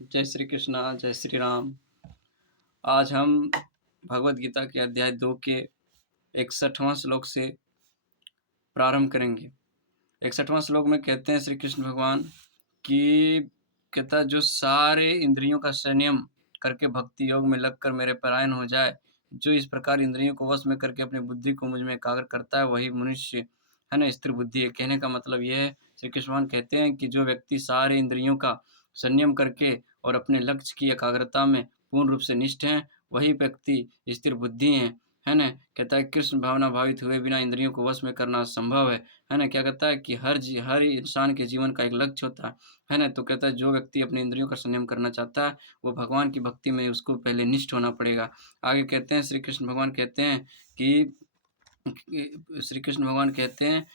जय श्री कृष्णा, जय श्री राम। आज हम भगवद गीता के अध्याय 2 के 61वां श्लोक से प्रारंभ करेंगे। 61वां श्लोक में कहते हैं श्री कृष्ण भगवान कि कहता है जो सारे इंद्रियों का संयम करके भक्ति योग में लगकर मेरे परायण हो जाए, जो इस प्रकार इंद्रियों को वश में करके अपनी बुद्धि को मुझ में एकाग्र करता है, वही मनुष्य है ना, स्थिर बुद्धि है। कहने का मतलब ये है, श्री कृष्ण भगवान कहते हैं कि जो व्यक्ति सारे इंद्रियों का संयम करके और अपने लक्ष्य की एकाग्रता में पूर्ण रूप से निष्ठ हैं, वही व्यक्ति स्थिर बुद्धि हैं, है ना? कहता है कृष्ण भावना भावित हुए बिना इंद्रियों को वश में करना असंभव है ना? क्या कहता है कि हर इंसान के जीवन का एक लक्ष्य होता है ना? तो कहता है जो व्यक्ति अपने इंद्रियों का संयम करना चाहता है, वो भगवान की भक्ति में उसको पहले निष्ठ होना पड़ेगा। आगे कहते हैं श्री कृष्ण भगवान कहते हैं कि श्री कृष्ण भगवान कहते हैं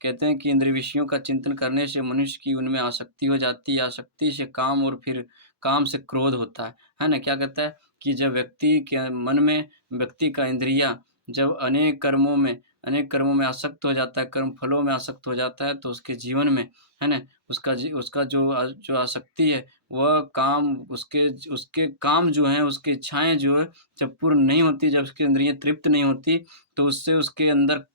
कहते हैं कि इंद्रिय विषयों का चिंतन करने से मनुष्य की उनमें आसक्ति हो जाती है, आसक्ति से काम और फिर काम से क्रोध होता है ना? क्या कहता है कि जब व्यक्ति के मन में व्यक्ति का इंद्रियाँ जब अनेक कर्मों में आसक्त हो जाता है, कर्म फलों में आसक्त हो जाता है, तो उसके जीवन में, है ना? उसका जो आसक्ति है, वह काम उसके काम जो हैं, उसकी इच्छाएँ जो है, जब पूर्ण नहीं होती, जब उसकी इंद्रियाँ तृप्त नहीं होती, तो उससे उसके अंदर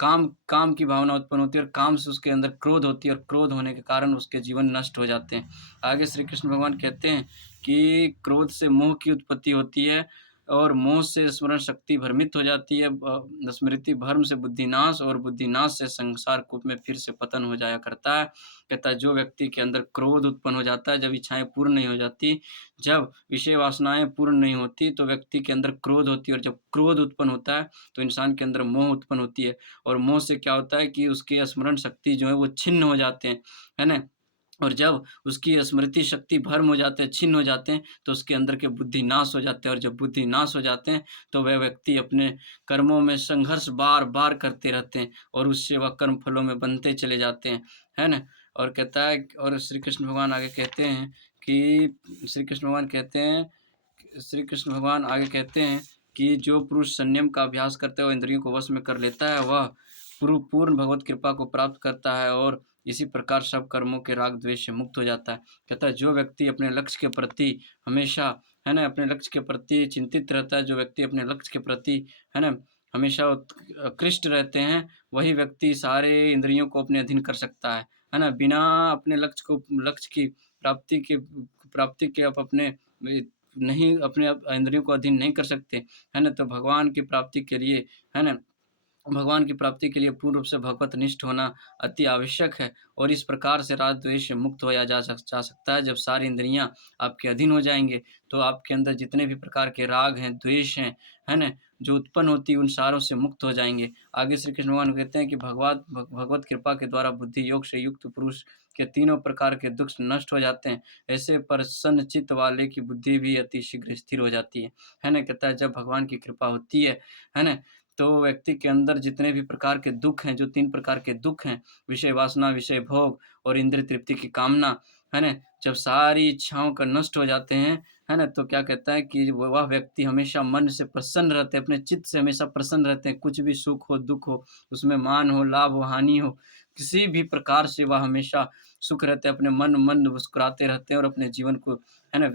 काम काम की भावना उत्पन्न होती है और काम से उसके अंदर क्रोध होती है और क्रोध होने के कारण उसके जीवन नष्ट हो जाते हैं। आगे श्री कृष्ण भगवान कहते हैं कि क्रोध से मोह की उत्पत्ति होती है और मोह से स्मरण शक्ति भ्रमित हो जाती है। स्मृति भ्रम से बुद्धिनाश और बुद्धिनाश से संसार कूप में फिर से पतन हो जाया करता है। कहता है जो व्यक्ति के अंदर क्रोध उत्पन्न हो जाता है, जब इच्छाएँ पूर्ण नहीं हो जाती, जब विषय वासनाएँ पूर्ण नहीं होती, तो व्यक्ति के अंदर क्रोध होती है और जब क्रोध उत्पन्न होता है, तो इंसान के अंदर मोह उत्पन्न होती है। और मोह से क्या होता है कि उसकी स्मरण शक्ति जो है वो छिन्न हो जाते हैं, है ना? और जब उसकी स्मृति शक्ति भस्म हो जाते हैं, छिन्न हो जाते हैं, तो उसके अंदर के बुद्धि नाश हो जाते हैं और जब बुद्धि नाश हो जाते हैं, तो वह व्यक्ति अपने कर्मों में संघर्ष बार-बार करते रहते हैं और उससे वह कर्म फलों में बंधते चले जाते हैं, है ना? और कहता है और श्री कृष्ण भगवान आगे कहते हैं कि श्री कृष्ण भगवान कहते हैं श्री कृष्ण भगवान आगे कहते हैं कि जो पुरुष संयम का अभ्यास करते हुए इंद्रियों को वश में कर लेता है, वह पूर्ण भगवत कृपा को प्राप्त करता है और इसी प्रकार सब कर्मों के राग द्वेष से मुक्त हो जाता है। कहता है जो व्यक्ति अपने लक्ष्य के प्रति हमेशा, है ना, अपने लक्ष्य के प्रति चिंतित रहता है, जो व्यक्ति अपने लक्ष्य के प्रति, है ना, हमेशा कृष्ट रहते हैं, वही व्यक्ति सारे इंद्रियों को अपने अधीन कर सकता है ना? बिना अपने लक्ष्य की प्राप्ति के आप अपने नहीं अपने आप इंद्रियों को अधीन नहीं कर सकते, है ना? तो भगवान की प्राप्ति के लिए, है ना? भगवान की प्राप्ति के लिए पूर्ण रूप से भगवत निष्ठ होना अति आवश्यक है और इस प्रकार से राग द्वेष से मुक्त होया जा सकता है। जब सारी इंद्रियाँ आपके अधीन हो जाएँगे, तो आपके अंदर जितने भी प्रकार के राग हैं, द्वेष हैं, है ना? जो उत्पन्न होती है, उन सारों से मुक्त हो जाएँगे। आगे श्री कृष्ण भगवान कहते हैं कि भगवत कृपा के द्वारा बुद्धि योग से युक्त पुरुष के तीनों प्रकार के दुःख नष्ट हो जाते हैं। ऐसे प्रसन्न चित्त वाले की बुद्धि भी अति शीघ्र स्थिर हो जाती है ना? कहता है जब भगवान की कृपा होती है ना? तो व्यक्ति के अंदर जितने भी प्रकार के दुःख हैं, जो 3 प्रकार के दुःख हैं, विषय वासना, विषय भोग और इंद्रिय तृप्ति की कामना, है ना? जब सारी इच्छाओं का नष्ट हो जाते हैं, है ना? तो क्या कहता है कि वह व्यक्ति हमेशा मन से प्रसन्न रहते हैं, अपने चित्त से हमेशा प्रसन्न रहते हैं। कुछ भी सुख हो, दुःख हो, उसमें मान हो, लाभ हो, हानि हो, किसी भी प्रकार से वह हमेशा सुख रहते हैं। अपने मन मुस्कुराते रहते हैं और अपने जीवन को, है ना,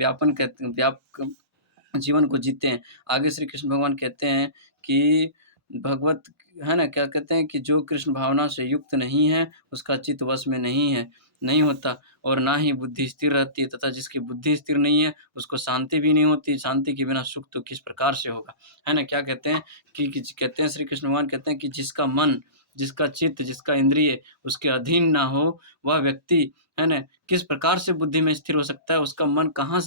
जीवन को जीते हैं। आगे श्री कृष्ण भगवान कहते हैं कि भगवत है ना, क्या कहते हैं कि जो कृष्ण भावना से युक्त नहीं है, उसका चित्त वश में नहीं होता और ना ही बुद्धि स्थिर रहती है तथा जिसकी बुद्धि स्थिर नहीं है, उसको शांति भी नहीं होती। शांति के बिना सुख तो किस प्रकार से होगा? है ना? क्या कहते हैं कि कहते हैं श्री कृष्ण भगवान कहते हैं कि जिसका मन, जिसका चित्त, जिसका इंद्रिय उसके अधीन ना हो, वह व्यक्ति, है ना, किस प्रकार से बुद्धि में स्थिर हो सकता है? उसका मन कहाँ से